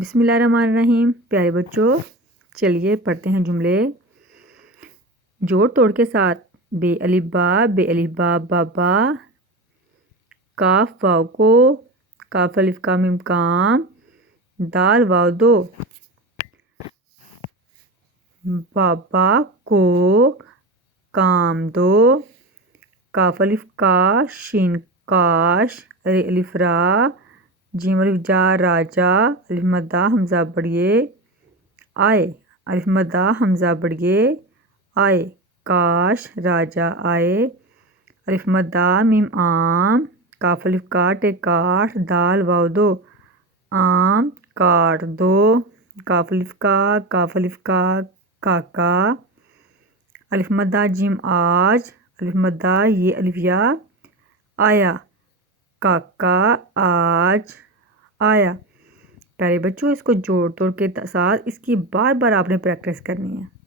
بسم اللہ الرحمن الرحیم۔ پیارے بچوں چلیے پڑھتے ہیں جملے جوڑ توڑ کے ساتھ۔ بے الف با با، کاف واو کو، کاف الف کا میم کام، دال واو دو، بابا کو کام دو، کاف الف کا شین کاش، رے الف را، جیم الف جا راجا، الف مدہ حمزہ بڑھئے آئے، الف مدہ حمزہ بڑھئے آئے، کاش راجا آئے، الف مدہ میم آم، کاف الف کاٹ کاٹ، دال واو دو، آم کاٹ دو، کاف الف کا کاکا، الف مدہ جیم آج، الف مدہ یہ الف یا آیا، کاکا آج آیا۔ پیارے بچوں اس کو جوڑ توڑ کے ساتھ اس کی بار بار آپ نے پریکٹس کرنی ہے۔